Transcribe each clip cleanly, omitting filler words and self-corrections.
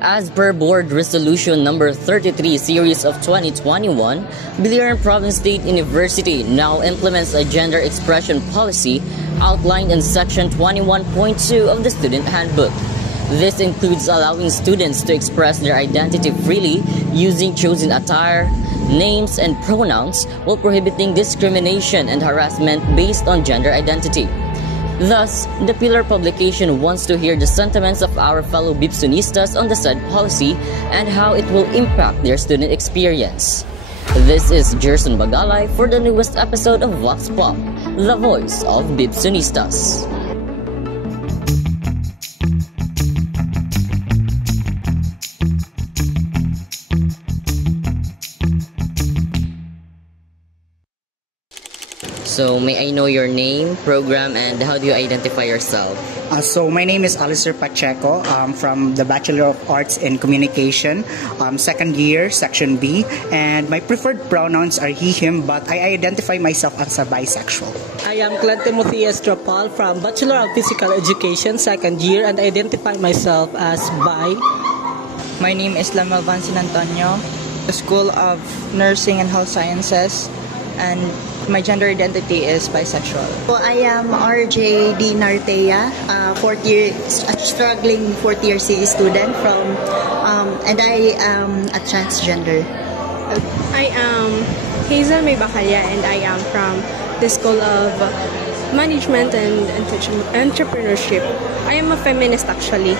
As per Board Resolution number 33 series of 2021, Biliran Province State University now implements a gender expression policy outlined in section 21.2 of the Student Handbook. This includes allowing students to express their identity freely using chosen attire, names, and pronouns while prohibiting discrimination and harassment based on gender identity. Thus, the Pillar publication wants to hear the sentiments of our fellow Bipsonistas on the said policy and how it will impact their student experience. This is Jerson Bagalay for the newest episode of Vox Pop, the voice of Bipsonistas. So, may I know your name, program, and how do you identify yourself? So my name is Alistair Pacheco from the Bachelor of Arts in Communication, second year, Section B. And my preferred pronouns are he, him, but I identify myself as a bisexual. I am Glenn Timothy Estropal from Bachelor of Physical Education, second year, and I identify myself as bi. My name is Lamel Van Antonio, the School of Nursing and Health Sciences, and my gender identity is bisexual. So I am RJ D. Nartea, fourth year, struggling fourth year CE student and I am a transgender. I am Hazel May Bacalla and I am from the School of Management and Entrepreneurship. I am a feminist actually,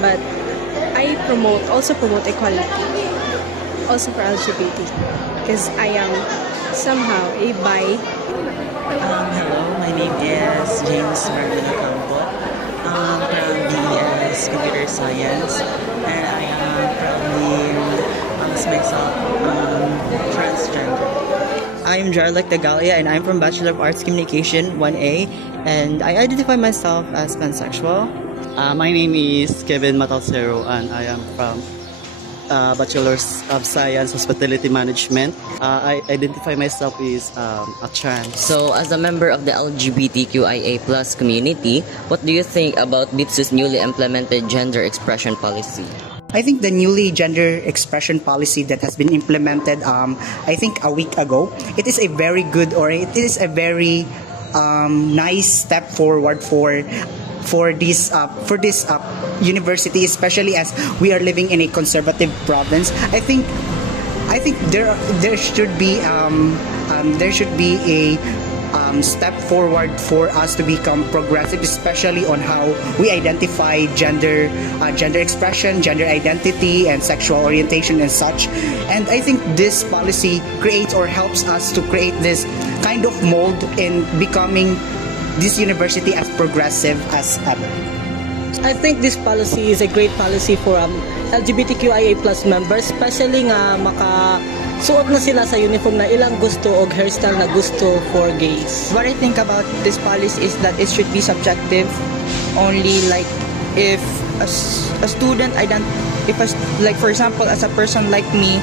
but I also promote equality, also for LGBT, because I am somehow a bi. Hello, my name is James Marvin Campo from BS Computer Science, and I am proudly myself transgender. I'm Jarlek Tagalia, and I'm from Bachelor of Arts Communication 1A, and I identify myself as pansexual. My name is Kevin Matalcero, and I am from Bachelor's of Science Hospitality Management. I identify myself as a trans. So, as a member of the LGBTQIA+ community, what do you think about BIPSU's newly implemented gender expression policy? I think the newly gender expression policy that has been implemented, I think a week ago, it is a very good, or it is a very nice step forward for this university, especially as we are living in a conservative province. I think there should be a step forward for us to become progressive, especially on how we identify gender expression, gender identity, and sexual orientation and such. And I think this policy creates or helps us to create this kind of mold in becoming this university as progressive as ever. I think this policy is a great policy for LGBTQIA+ members, especially nga makasuot na sila sa uniform na ilang gusto o hairstyle na gusto for gays. What I think about this policy is that it should be subjective only, like if a student like for example, as a person like me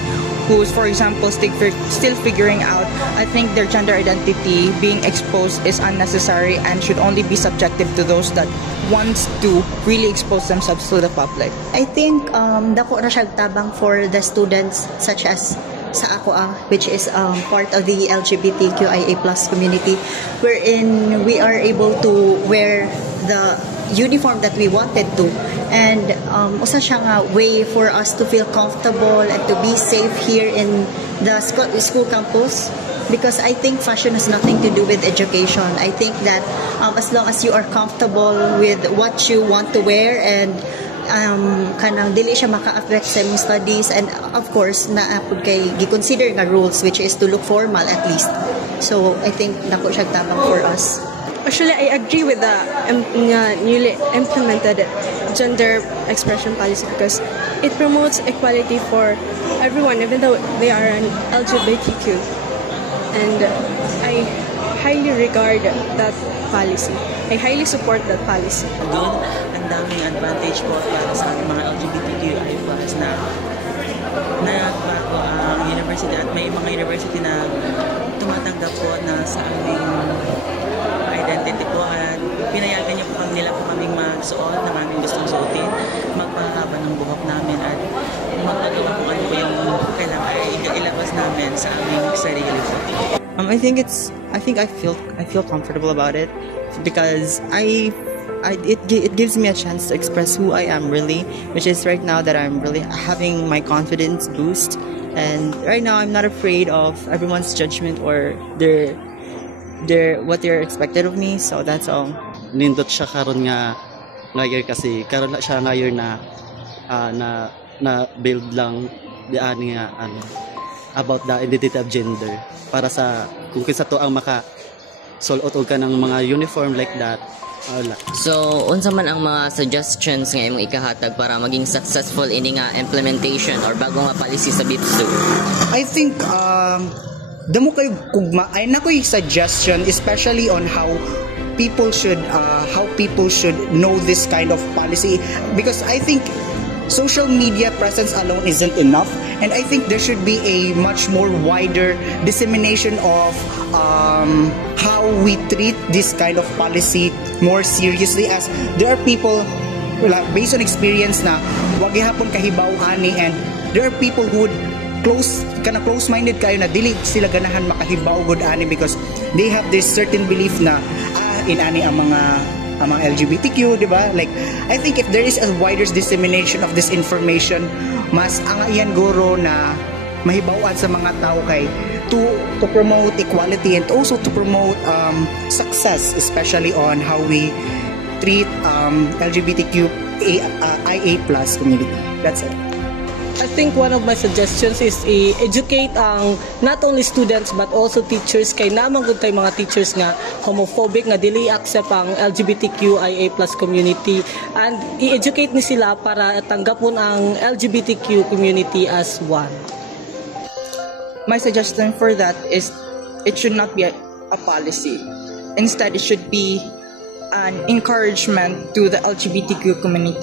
who's, for example, still figuring out, I think their gender identity being exposed is unnecessary and should only be subjective to those that wants to really expose themselves to the public. I think dako ra siya tabang for the students such as sa ako which is part of the LGBTQIA+ community, wherein we are able to wear the uniform that we wanted to, and usa siya nga way for us to feel comfortable and to be safe here in the school campus, because I think fashion has nothing to do with education. I think that as long as you are comfortable with what you want to wear and kanang dili siya maka-affect sa imong studies, and of course naapod kay gi-consider nga rules which is to look formal at least. So I think nako siya tabang for us. Actually, I agree with the newly implemented gender expression policy because it promotes equality for everyone, even though they are an LGBTQ. And I highly regard that policy. I highly support that policy. Doon, ang daming advantage po para sa ating mga LGBTQI+ na nagbago ang university, at may mga university na tumatanggap po na sa aming identity po, at pinayagan niyo po nila po kaming magsuot ng aming gustong suotin, magpahaba ng buhok namin, at yan sa aming sarili po. I think I feel comfortable about it because it gives me a chance to express who I am really, which is right now that I'm really having my confidence boost, and right now I'm not afraid of everyone's judgment or what they're expected of me. So that's all. Nindot siya karon nga ngayon kasi karon na siya ngayon na build lang di ani nga about the identity of gender para sa kung kinsa to ang maka sulot og kanang mga uniform like that. So, unsa man ang mga suggestions nga imong ikahatag para maging successful ini nga implementation or bagong nga policy sa BIPSU? I think damo kay kugma ay nakoy suggestion especially on how people should know this kind of policy, because I think social media presence alone isn't enough, and I think there should be a much more wider dissemination of how we treat this kind of policy more seriously, as there are people based on experience na wag gihapon kahibaw ani, and there are people who would close-minded kayo na dili sila ganahan makahibaw gud ani because they have this certain belief na inani ang mga LGBTQ, di ba? Like, I think if there is a wider dissemination of this information, mas ang iyan guro na mahibawan sa mga tao kay to promote equality and also to promote success, especially on how we treat LGBTQIA+ community. That's it. I think one of my suggestions is educate ang not only students but also teachers, kay namang gud tay mga teachers nga homophobic nga dili accept ang LGBTQIA+ community, and i-educate ni sila para tanggapon ang LGBTQ community as one. My suggestion for that is it should not be a policy. Instead, it should be an encouragement to the LGBTQ community.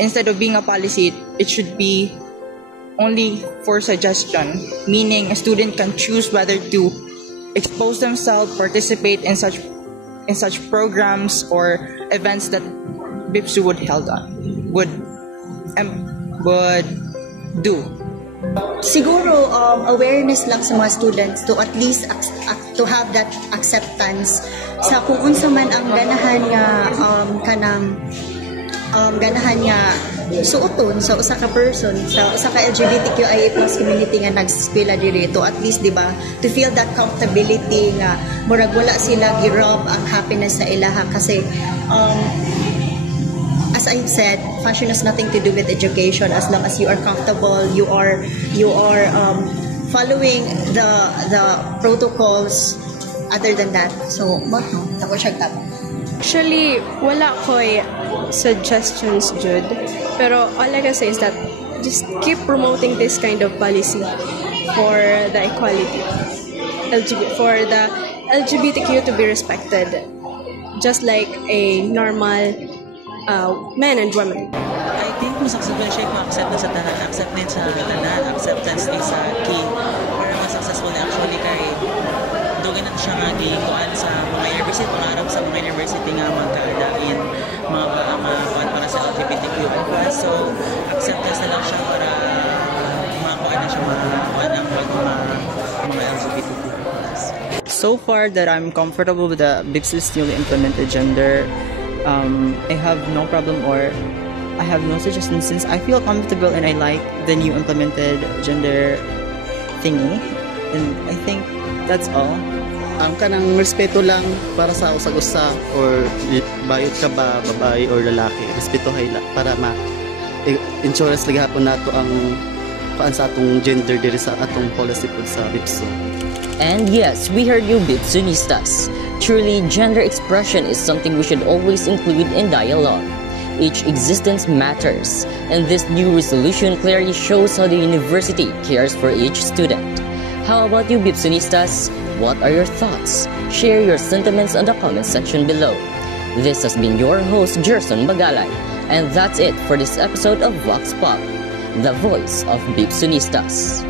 Instead of being a policy, it should be only for suggestion, meaning a student can choose whether to expose themselves, participate in such programs or events that BIPSU would do. Siguro awareness lang sa mga students to at least to have that acceptance sa kung unsa man ang ganahan nga ganahan nga suoton sa usa ka person, sa usa ka LGBTQIA+ community nga nag-eskwela diri, to at least, di ba, to feel that comfortability nga murag wala sila girob ang happiness sa ilaha kasi as I've said, fashion has nothing to do with education. As long as you are comfortable, you are following the protocols. Other than that, so mo ako siya tabang. Actually, wala ko'y suggestions, Jude. Pero all I can say is that just keep promoting this kind of policy for the equality, for the LGBTQ to be respected, just like a normal men and women. I think kung successful siya kung accept na sa tanan, accept din sa tanan, acceptance din sa key para mas successful actually kay doon na siya nga gikuan sa mga university, pangarap sa mga university nga magkadain mga para sa LGBTQ+. So, acceptance na lang siya para makakuha na siya mga LGBTQ+. So far that I'm comfortable with the BIPSU's newly implemented gender, I have no problem or I have no suggestions since I feel comfortable and I like the new implemented gender thingy, and I think that's all. Ang kanang respeto lang para sa usag-usa or bayot ka ba babae or lalaki, respetuhay lang para insurance lagi hapon nato ang paan sa atong gender diri sa atong policy pod sa BIPSU. And yes, we heard you, BIPSUnistas. Truly, gender expression is something we should always include in dialogue. Each existence matters, and this new resolution clearly shows how the university cares for each student. How about you, BIPSUnistas? What are your thoughts? Share your sentiments on the comment section below. This has been your host, Gerson Bagalay, and that's it for this episode of Vox Pop, the voice of BIPSUnistas.